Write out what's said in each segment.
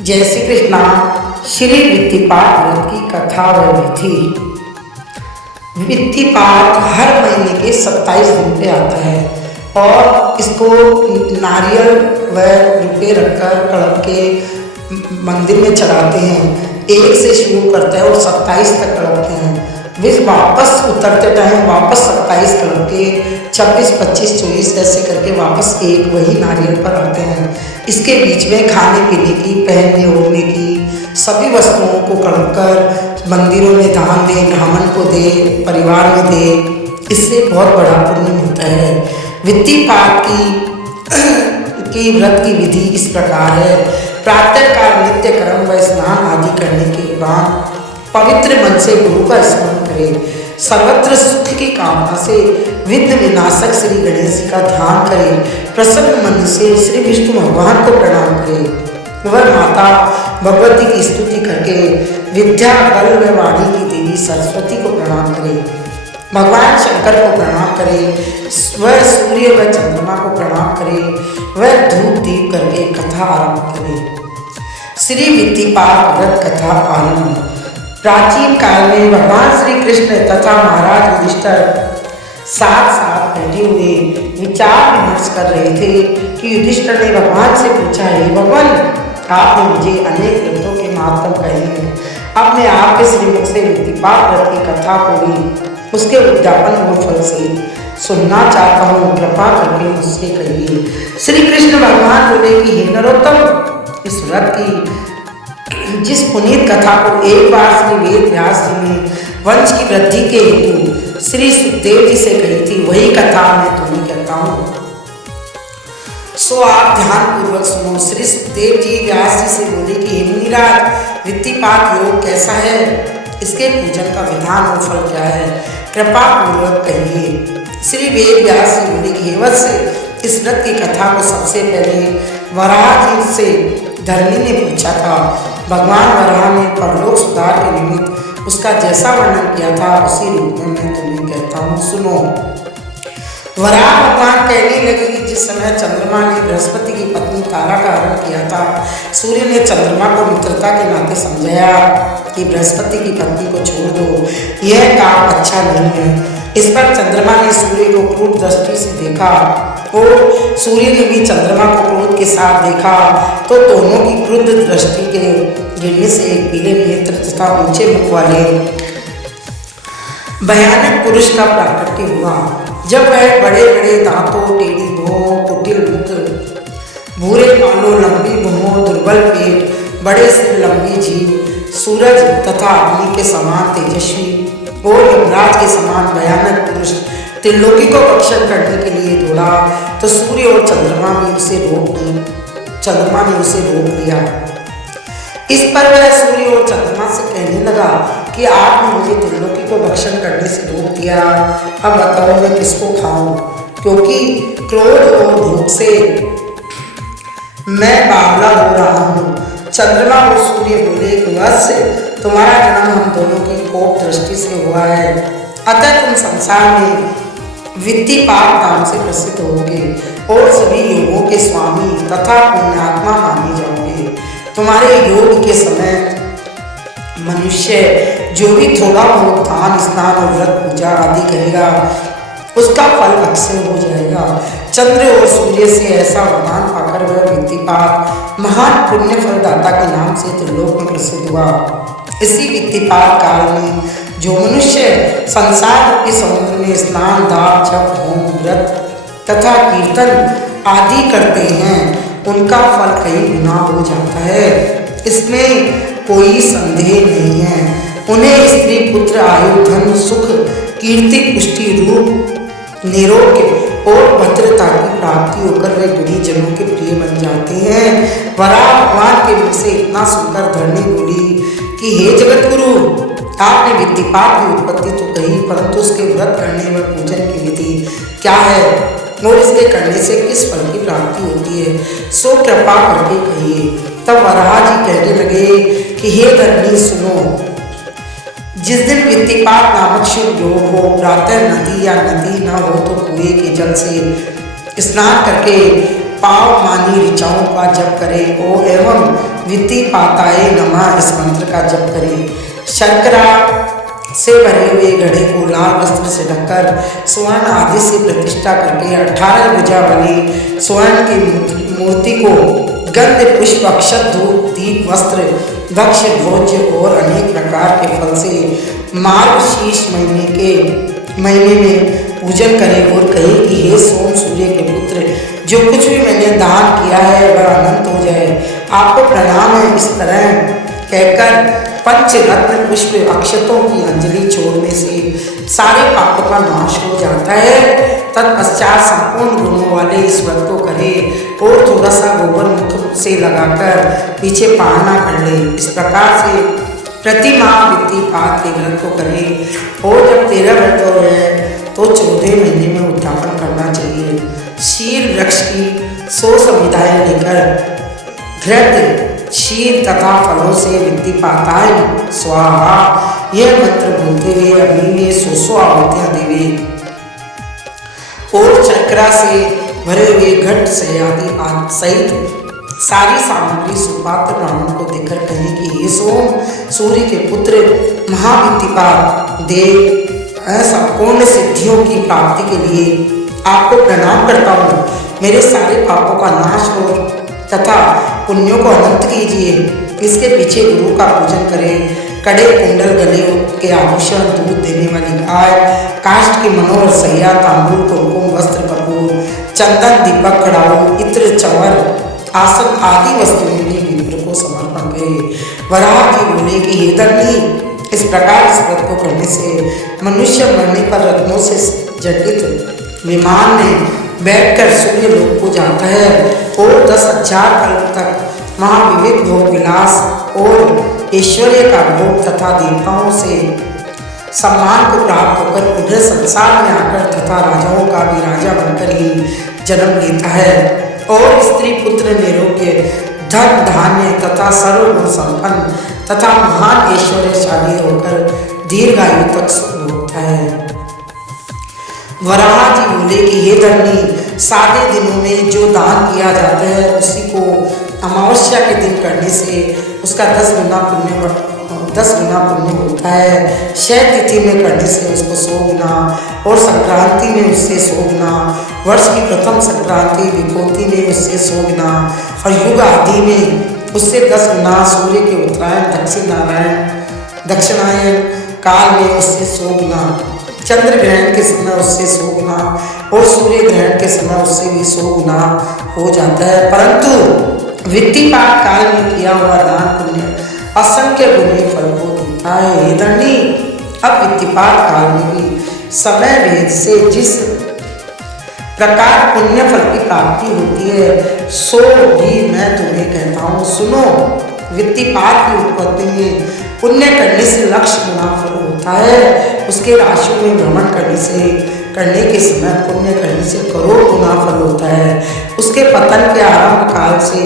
जय श्री कृष्णा। श्री वित्तिपात व्रत की कथा व विधि। वित्तिपात हर महीने के 27 दिन पे आता है और इसको नारियल व रुपये रखकर कड़प के मंदिर में चढ़ाते हैं। 1 से शुरू करते हैं और 27 तक कड़पते हैं। वे वापस उतरते टाइम वापस 27 कड़प के 26, 25, 24 ऐसे करके वापस एक वही नारियल पर आते हैं। इसके बीच में खाने पीने की, पहनने ओढ़ने की सभी वस्तुओं को कड़प कर मंदिरों में दान दे, ब्राह्मण को दे, परिवार में दे। इससे बहुत बड़ा पुण्य मिलता है। वित्तिपात की व्रत की विधि इस प्रकार है। प्रातःकाल नित्य कर्म व स्नान आदि करने के बाद पवित्र मन से गुरु का स्मरण करें। सर्वत्र सुख की कामना से विघ्न विनाशक श्री गणेश जी का ध्यान करें। प्रसन्न मन से श्री विष्णु भगवान को प्रणाम करें। वह माता भगवती की स्तुति करके विद्या, बल व वाणी की देवी सरस्वती को प्रणाम करें। भगवान शंकर को प्रणाम करें। वह सूर्य व चंद्रमा को प्रणाम करें। वह धूप दीप करके कथा आरंभ करें। श्री वित्तिपात व्रत कथा आरंभ। प्राचीन काल में भगवान श्री कृष्ण तथा महाराज युधिष्ठिर साथ साथ बैठे हुए विचार विमर्श कर रहे थे कि युधिष्ठिर ने भगवान से पूछा, हे भगवान, आपने मुझे अनेक व्रतों के माध्यम कहे हैं। अब मैं आपके श्रीमुख से वित्तिपात व्रत की कथा को भी उसके उद्यापन और फल से सुनना चाहता हूँ। कृपा करके मुझसे कहिए। श्री कृष्ण भगवान बोले कि हे नरोत्तम, इस व्रत की जिस पुनीत कथा को एक बार श्री वेद व्यास जी ने वंश की वृद्धि के हेतु श्री सुखदेव जी से कही थी, वही कथा मैं तुम्हें कहता हूँ, सो आप ध्यान पूर्वक सुनो। श्री सुखदेव जी व्यास जी से बोले कि हे मुनिराज, वित्तिपात योग कैसा है? इसके पूजन का विधान और फल क्या है? कृपा पूर्वक कहिए। श्री वेद व्यास जी बोले कि हे वत्स, इस व्रत की कथा को सबसे पहले वराह जी से धरणी ने पूछा था। भगवान वराह ने परलोक सुधार के निमित्त उसका जैसा वर्णन किया था उसी रूप में मैं तुम्हें कहता हूँ, सुनो। वराह भगवान कहने लगे कि जिस समय चंद्रमा ने बृहस्पति की पत्नी तारा का हरण किया था, सूर्य ने चंद्रमा को मित्रता के नाते समझाया कि बृहस्पति की पत्नी को छोड़ दो, यह काम अच्छा नहीं है। इस पर चंद्रमा ने सूर्य को क्रूर दृष्टि से देखा और सूर्य ने भी चंद्रमा को क्रोध के साथ देखा, तो दोनों की क्रुद्ध दृष्टि के गिरने से एक पीले नेत्र तथा ऊंचे मुख वाले भयानक पुरुष का प्राकट्य हुआ। जब वह बड़े बड़े दांतों, टेढ़ी भुहों, कुटिल मुख, भूरे बालों, लंबी भुहों, दुर्बल पेट, बड़े सिर, लंबी जीभ, सूरज तथा अग्नि के समान तेजस्वी और यमराज के समान भयानक पुरुष त्रिलोकी को भक्षण करने के लिए दौड़ा, तो सूर्य और चंद्रमा ने उसे रोक लिया। इस पर वह सूर्य और चंद्रमा से कहने लगा कि आपने मुझे त्रिलोकी को भक्षण करने से रोक दिया, अब बताओ मैं किसको खाऊं, क्योंकि क्रोध और भूख से मैं बावला हो रहा हूँ। चंद्रमा और सूर्य बोले कि वत्स, तुम्हारा जन्म हम दोनों की कोप दृष्टि से हुआ है, अतः तुम संसार में वित्तिपात नाम से प्रसिद्ध होगे और सभी योगों के स्वामी तथा पुण्यात्मा माने जाओगे। तुम्हारे योग के समय मनुष्य जो भी थोड़ा बहुत दान, स्नान और व्रत पूजा आदि करेगा, उसका फल अक्षय हो जाएगा। चंद्र और सूर्य से ऐसा वरदान पाकर वह वित्तिपात महान पुण्य फलदाता के नाम से त्रिलोक में प्रसिद्ध हुआ। इसी वित्तिपात काल में जो मनुष्य संसार के समुद्र में स्नान, दान, जप, होम, व्रत तथा कीर्तन आदि करते हैं, उनका फल कई गुना हो जाता है, इसमें कोई संदेह नहीं है। उन्हें स्त्री, पुत्र, आयु, धन, सुख, कीर्ति, पुष्टि, रूप, निरोग और भद्रता की प्राप्ति होकर वे गुणी जनों के प्रिय बन जाते हैं। वराह भगवान के मुख से इतना सुनकर धरणी बोली कि हे जगत गुरु, आपने वित्तिपात की उत्पत्ति तो कही, परंतु उसके व्रत करने व पूजन की विधि क्या है और इसके करने से किस फल की प्राप्ति होती है, सो कृपा करके कहिए। तब वराह जी कहने लगे कि हे धरणी सुनो, जिस दिन वित्तिपात नामक शुभ योग हो, प्रातः नदी या नदी न हो तो कुएं के जल से स्नान करके पाव मानी ऋचाओं का जप करे ओ एवं वित्तिपाताय नमः इस मंत्र का जप करे। शर्करा से भरे हुए घड़े को लाल वस्त्र से ढककर स्वर्ण आदि से प्रतिष्ठा करके 18 भुजा वाली स्वर्ण की मूर्ति को गंध पुष्प अक्षत धूप दीप वस्त्र भक्ष्य भोज्य और अनेक प्रकार के फल से मार्गशीर्ष महीने में पूजन करे और कहे कि हे सोम सूर्य के पुत्र, जो कुछ भी मैंने दान किया है वह अनंत हो जाए, आपको प्रणाम है। इस तरह कहकर पंचरत्न पुष्प अक्षतों की अंजलि छोड़ने से सारे पापों का नाश हो जाता है। तत्पश्चात संपूर्ण गुणों वाले इस व्रत को करे और थोड़ा सा गोबर मुख से लगाकर पीछे पारना कर ले। इस प्रकार से प्रति माह वित्तिपात के व्रत को करे और जब 13 व्रत हो गए तो 14 महीने में उद्यापन करना चाहिए। शील वृक्ष की 100 समिधाएं लेकर घृत क्षीर तथा फलों से वित्तिपाताय स्वाहा यह मंत्र बोलते हुए अग्नि में 100 आहुतियां देवे और चक्रा से भरे हुए घट सयादि सहित सारी सामग्री सुपात्र ब्राह्मण को देकर कहे कि हे सोम सूर्य के पुत्र महावित्तिपात देव संपूर्ण सिद्धियों की प्राप्ति के लिए आपको प्रणाम करता हूँ। मेरे सारे पापों का नाश हो तथा पुण्यों को अनंत कीजिए। इसके पीछे गुरु का पूजन करें। कड़े कुंडल गले के आभूषण दूध देने वाली गाय काष्ठ की मनोहर सैया तांबूल कुमकुम वस्त्र कपूर चंदन दीपक कड़ाऊ इत्र चंवर आसन आदि वस्तुएं भी विप्र को समर्पण करें। वराह जी बोले कि हे धरनी, इस प्रकार इस व्रत को करने से मनुष्य मरने पर रत्नों से जटित विमान में बैठकर सूर्य लोक को जाता है और 10,000 कल्प तक महाविविध भोग विलास और ऐश्वर्य का भोग तथा देवताओं से सम्मान को प्राप्त होकर पुनः संसार में आकर तथा राजाओं का भी राजा बनकर ही जन्म लेता है और स्त्री पुत्र निरोग्य धन धान्य तथा सर्वगुण संपन्न तथा महान ऐश्वर्यशाली होकर दीर्घायु तक सुख भोगता है। वराह जी बोले कि हे धरनी, सादे दिनों में जो दान किया जाता है उसी को अमावस्या के दिन करने से उसका 10 गुना पुण्य होता है। क्षय तिथि में करने से उसको 100 गुना और संक्रांति में उससे 100 गुना, वर्ष की प्रथम संक्रांति विभूति में उससे 100 गुना और युग आदि में उससे 10 गुना, सूर्य के उत्तरायण दक्षिणायन काल में उससे 100 गुना, चंद्र ग्रहण के समय उससे 100 गुना और सूर्य ग्रहण के समय उससे भी 100 गुना हो जाता है। परंतु वित्तिपात काल में किया हुआ दान पुण्य असंख्य गुने फल को देता है। हे धरनी, अब वित्तिपात काल में भी समय भेद से जिस प्रकार पुण्य फल की प्राप्ति होती है सो भी मैं तुम्हें कहता हूँ। सुनो, वित्तिपात की उत्पत्ति में पुण्य करने से लक्ष्य गुना फल होता है। उसके राशियों में भ्रमण करने के समय पुण्य करने से करोड़ गुना फल होता है। उसके पतन के आरंभ काल से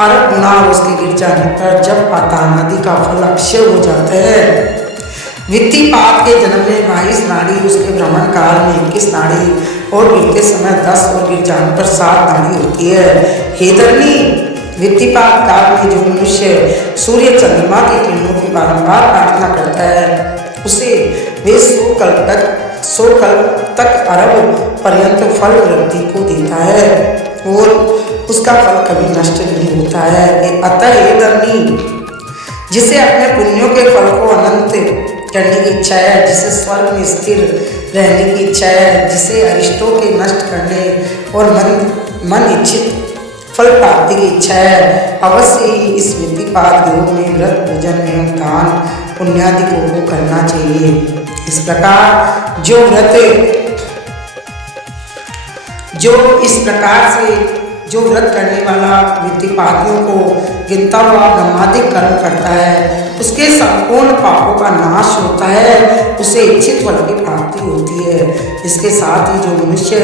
अरब गुना और उसके गिर जाने पर जब पातान आदि का फल अक्षय हो जाता है। वित्तिपात के जन्म में 22 नाड़ी, उसके भ्रमण काल में 21 नाड़ी और गिरते समय 10 और गिर जाने पर 7 नाड़ी होती है। हे धरनी, वित्तिपात काल में जो मनुष्य सूर्य चंद्रमा की किरणों की बारंबार प्रार्थना करता है उसे वे 100 कल्प तक अरब पर्यंत फल वृद्धि को देता है और उसका फल कभी नष्ट नहीं होता है। अतः हे धरनी, जिसे अपने पुण्यों के फल को अनंत करने की इच्छा है, जिसे स्वर्ग में स्थिर रहने की इच्छा है, जिसे अरिष्टों के नष्ट करने और मन इच्छित फल प्राप्ति की इच्छा है, अवश्य ही इस वित्तिपात योग में व्रत पूजन एवं दान पुण्यादि को करना चाहिए। इस प्रकार जो व्रत करने वाला वित्तिपातियों को गिनता हुआ ब्रह्मादिक कर्म करता है उसके संपूर्ण पापों का नाश होता है, उसे इच्छित फल की प्राप्ति होती है। इसके साथ ही जो मनुष्य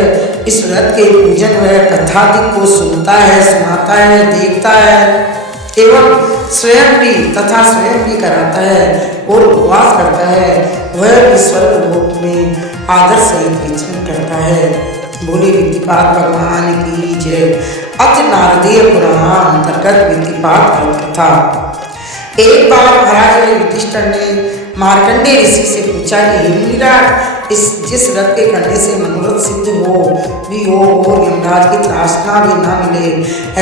इस व्रत के पूजन व कथादि को सुनता है, सुनाता है, देखता है एवं स्वयं भी कराता है और उपवास करता है, वह स्वर्ग लोक में आदर सहित विचरण करता है। बोले वित्तिपात भगवान की जय। अथ नारदीय पुराण अंतर्गत विधिपात व्रत कथा। एक बार महाराज युधिष्ठिर ने मार्कंडेय ऋषि से पूछा कि हे मुनिराज, जिस व्रत के करने से मनोरथ सिद्ध हो भी हो और यमराज की त्रासना भी ना मिले,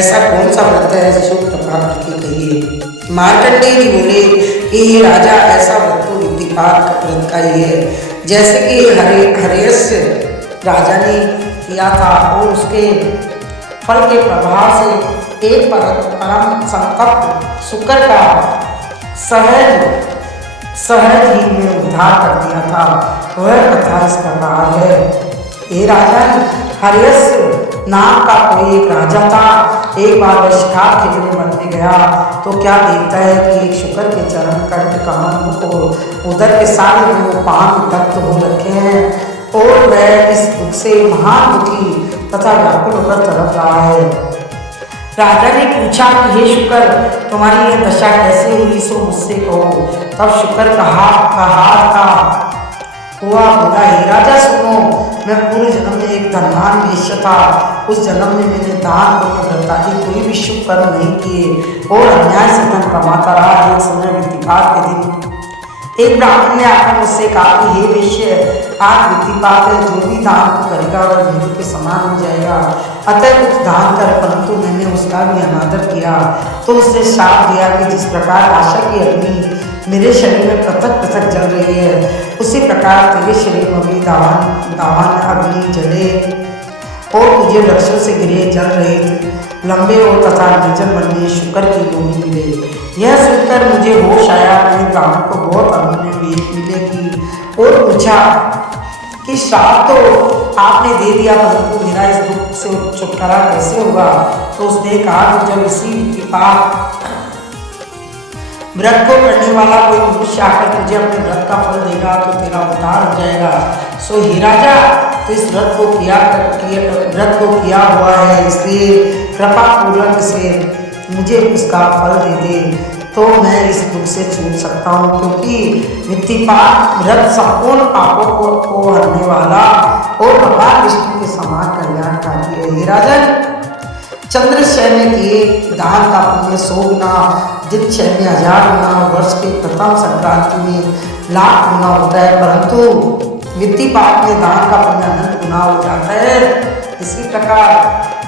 ऐसा कौन सा व्रत है जो कृपा करके कहिए। मार्कंडेय जी बोले कि हे राजा, ऐसा व्रत तो विधिपात व्रत का ही है, जैसे कि हरेश्य राजा ने किया था और उसके फल के प्रभाव से एक परम संतप्त शुक्र का सहज ही में उद्धार कर दिया था। वह कथा इस प्रकार है। ये राजा हरेश्य नाम का कोई एक राजा था। एक बार वह शिकार खेलने वन में गया तो क्या देखता है कि एक शुक्र के चरण कंठ कमल को उधर के सारे वो पांच तत्व हो रखे हैं और वह इस दुख से महान दुखी तथा व्याकुल होकर तरफ रहा है। राजा ने पूछा कि हे शुक्र, तुम्हारी यह दशा कैसे हुई, सो मुझसे कहो। तब शुक्र कहा हुआ बोला, हे राजा सुनो, मैं पूर्व जन्म में एक धनवान वेश्य था। उस जन्म में मैंने दान पुण्य व्रत आदि कोई भी शुभ कर्म नहीं किए और अन्याय से धन कमाता रहा। एक समय विधिपात के दिन एक ब्राह्मण ने आकर मुझसे कहा कि हे वेश्य, आज विधिपात है, जो भी दान तू करेगा वह मेरे के समान हो जाएगा, अतः कुछ दान कर। परंतु मैंने उसका भी अनादर किया तो उसने श्राप दिया कि जिस प्रकार आशा की अग्नि मेरे शरीर में पृथक पृथक जल रही है, उसी प्रकार तेरे शरीर में भी दावान अग्नि जले और तुझे वृक्षों से गिरे जल रहे लंबे और तथा निर्जल वन में शुक्र की योनि मिले। यह सुनकर मुझे होश आया। मैंने ब्राह्मण को बहुत अमूल्य मिलेगी और पूछा कि श्राप तो आपने दे दिया, परंतु मेरा इस दुख से छुटकारा कैसे होगा। तो उसने कहा कि जब इसी विधिपात व्रत को करने वाला कोई मनुष्य आकर तुझे अपने व्रत का फल देगा तो तेरा उद्धार हो जाएगा। सो हे राजा, तो इस व्रत को किया हुआ है, इसलिए कृपा पूर्वक से मुझे उसका फल दे दे तो मैं इस दुख से छूट सकता हूँ, क्योंकि विधिपात व्रत संपूर्ण पापों को हरने वाला और भगवान विष्णु के समान कल्याणकारी है। हे राजन, चंद्र क्षय में किए दान का पुण्य 100 गुना, दिन क्षय में 1000 गुना, वर्ष के प्रथम संक्रांति में लाख गुना होता है, परंतु विधिपात में दान का पुण्य अनंत गुना हो जाता है। इसी प्रकार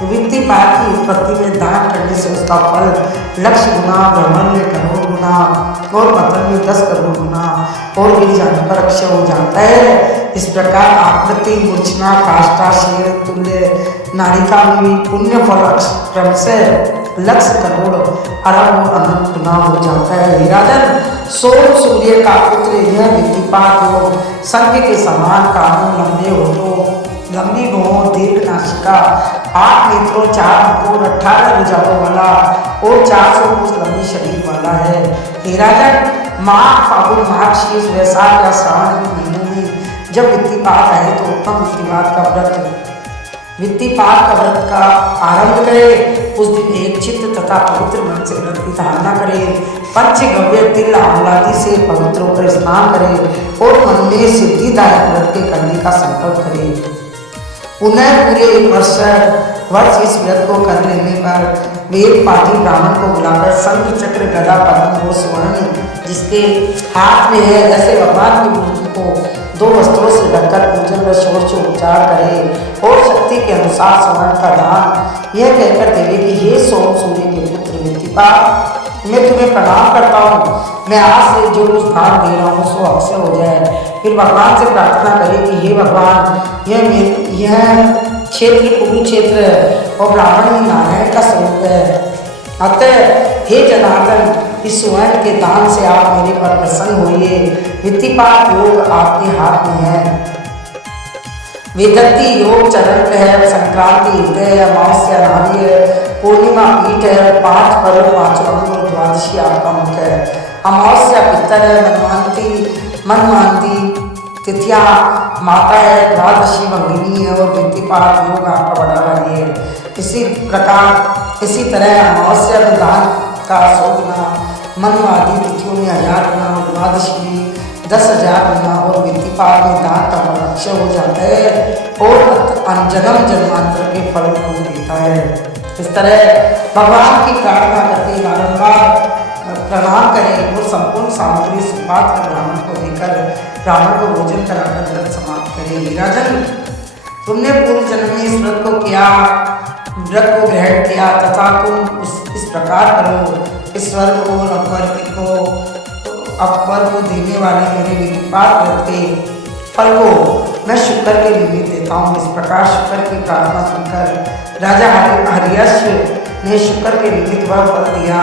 विधिपात की उत्पत्ति में दान करने से उसका फल 1,00,000 गुना, भ्रमण में करोड़ गुना और पतन में 10 करोड़ गुना और गिर जाने पर अक्षय हो जाता है। इस प्रकार आकृति, मूर्छना, काष्ठा, शेर तुल्य नारिका में भी पुण्य फल क्रम से 1,00,000 करोड़ अरब और अनंत गुना हो जाता है। हे राजन, सोम सूर्य का पुत्र यह विधिपात हो, संघ के समान कानों, लंबे होठों, लंबी भुहों, दीर्घ नासिका, 8 नेत्रों, 4 मुखों, 18 भुजाओं वाला और 400 कोस लंबी शरीर वाला है। हे राजन, माघ, फागुन, माघ, शीर्ष, वैशाख या श्रावण के महीनों में जब विधिपात आए तो उत्तम विधिपात का व्रत का आरंभ करे। उस दिन एक चित्त तथा पवित्र मन से व्रत की धारणा करे, पंचगव्य तिल आंवलादि से पवित्र होकर स्नान करे और मन में सिद्धिदायक व्रत के करने का संकल्प करे। पुनः पूरे 1 वर्ष इस व्रत को कर लेने पर वेद पाठी ब्राह्मण को बुलाकर शंख, चक्र, गदा, पद्म और स्वर्ण जिसके हाथ में है ऐसे भगवान की मूर्ति को 2 वस्त्रों से ढककर पूजन व षोडशोपचार करे और शक्ति के अनुसार स्वर्ण का दान यह कहकर देवे कि हे सोम सूर्य के पुत्र विधिपात, मैं तुम्हें प्रणाम करता हूँ। मैं आज से जो कुछ दान दे रहा हूँ सो अक्षय हो जाए। फिर भगवान से प्रार्थना करे कि हे भगवान, यह क्षेत्र कुरुक्षेत्र है और ब्राह्मण ही नारायण का स्वरूप है, अतः हे जनार्दन, इस स्वर्ण के दान से आप मेरे पर प्रसन्न होइए। विधिपात योग आपके हाथ में है। वेदत्ती योग चरण है, संक्रांति हृदय, अमावस्या नारिय, पूर्णिमा पीठ है, 5 पर्व, 5 अंग और द्वादशी आपका मुख है। अमावस्या पितर है, मनमांती तिथिया माता है, द्वादशी भंगिनी है और विधिपात योग आपका बड़ा भाई है। इसी तरह अमावस्या में दान का 100 गुना, मनवादी तिथियों में 1000 गुना, द्वादशी में 10,000 गुना और विधिपात में दान का फल अक्षय हो जाता है और जन्म जन्मांतर के फल को देता है। इस तरह भगवान की प्रार्थना करके बारंबार प्रणाम करें और संपूर्ण सामग्री सुपात्र ब्राह्मण को देकर ब्राह्मण को भोजन कराकर व्रत समाप्त करें। राजन, तुमने पूर्व जन्म में इस व्रत को किया, व्रत को ग्रहण किया तथा तुम इस प्रकार करो। इस स्वर्ग और अपर को देने वाले मेरे विधिपात व्रत के फल को मैं शुक्र के निमित्त देता हूँ। इस प्रकार शुक्र की प्रार्थना सुनकर राजा हरियश ने शुक्र के निमित्त वह फल दिया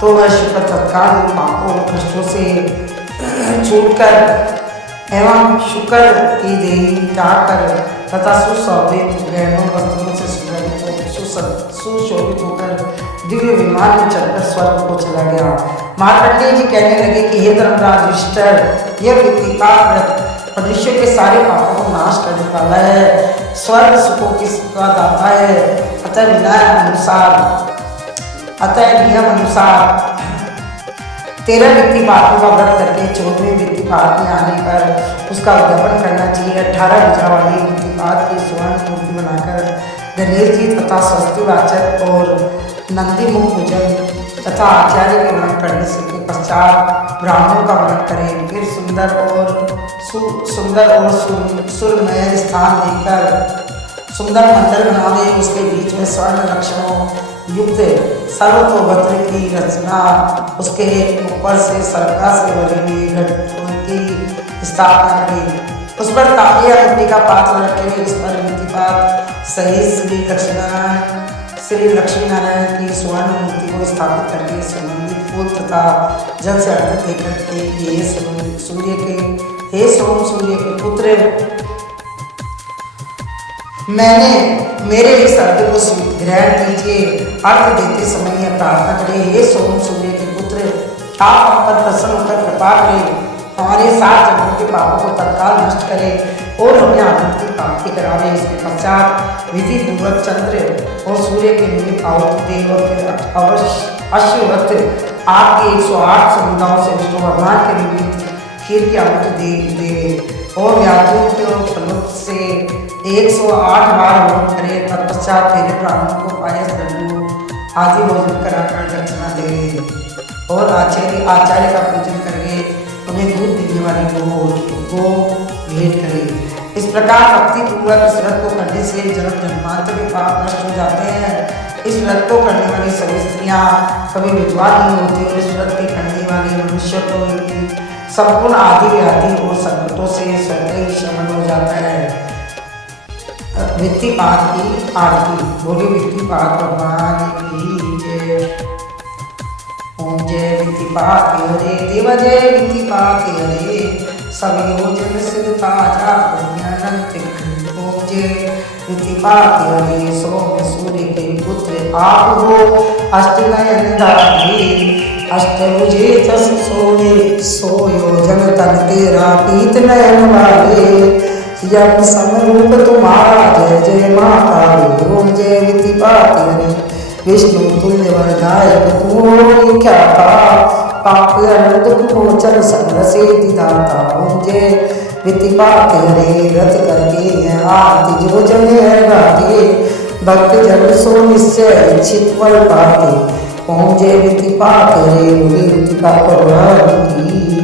तो वह शुक्र तत्काल पापों और कष्टों से छूटकर एवं शुक्र की देही चाहकर तथा सुशोभित गहनों वस्त्रों से सुशोभित होकर दिव्य विमान में चढ़कर स्वर्ग को चला गया। मार्कंडेय जी कहने लगे कि हे धर्मराज युधिष्ठिर, यह विधिपात व्रत मनुष्य के सारे पापों को नाश करने वाला है, स्वर्ग सुखों की का दाता है। अतः नियम अनुसार 13 विधिपातों का व्रत करके 14वें विधिपात में आने पर उसका उद्यापन करना चाहिए। 18 भुजा वाली विधिपात की स्वर्ण मूर्ति बनाकर गणेश जी तथा स्वस्तिवाचक और नंदी मुख पूजन तथा आचार्य के वर्णन करने से के पश्चात ब्राह्मणों का वर्णन करें। फिर सुंदर और सुरमय स्थान देकर सुंदर मंडल बनावे, उसके बीच में स्वर्ण लक्षणों युक्त सर्वतोभद्र की रचना, उसके ऊपर से सरका से भरी हुई घटों की स्थापना करें। उस पर तांबे या मिट्टी का पात्र रखे, उस पर विधिपात सहित श्री लक्ष्मी नारायण की स्वर्ण मूर्ति को स्थापित करके सुगंधित फूल तथा जल से अर्घ्य देकर के हे सूर्य के पुत्र, मेरे इस अर्घ्य को ग्रहण कीजिए। अर्घ्य देते समय यह प्रार्थना करें, हे सूर्य के पुत्र, आप हम पर प्रसन्न होकर कृपा करें, हमारे 7 जन्मों के पापों को तत्काल नष्ट करें और हमें आनंद की प्राप्ति करावे। इसके पश्चात विधि पूर्वक चंद्र और सूर्य के निमित्त आहुति दे और फिर अश्वत्थ आपके 108 समुदायों से विष्णु भगवान के निमित्त खीर की आहुति दे और व्याधियों के फलों से 108 बार होम करे। तत्पश्चात तेरे ब्राह्मण को पायस लड्डू आदि भोजन कराकर दक्षिणा दे और आचार्य का पूजन करके उन्हें दूध देने वाली गो भेंट करें। इस प्रकार भक्ति पूर्वक इस व्रत को करने से जन्म जन्मांतर के पाप नष्ट हो जाते हैं। इस व्रत को करने वाली सभी स्त्रियां कभी विधवा नहीं होती और इस व्रत के करने वाले मनुष्य को संपूर्ण आदि व्याधि और संकटों से स्वतः ही शमन हो जाता है। विधिपात की आरती बोले विधिपात भगवान की जय। ओम जय विधिपात हरे देव जय विधिपात हरे सभी योजन सिद्धता जा पुण्यानंत। ओम जय विधिपात हरे सोम सूर्य के पुत्र आप हो, अष्टनयन धारी अष्टभुजे 10 सोने 100 योजन तन तेरा पीत नयन वाले, यम समरूप तुम्हारा जय जय माता। ओम जय विधिपात हरे विष्णु तुल्य वरदायक तू क्या था, पाप दुख मोचन सकल से दाता। ओम जय विधिपात हरे व्रत करके आरती जो जन है गाते, भक्त जन सो निश्चय इच्छित फल पाते। ओम जय विधिपात हरे विधिपात भगवान की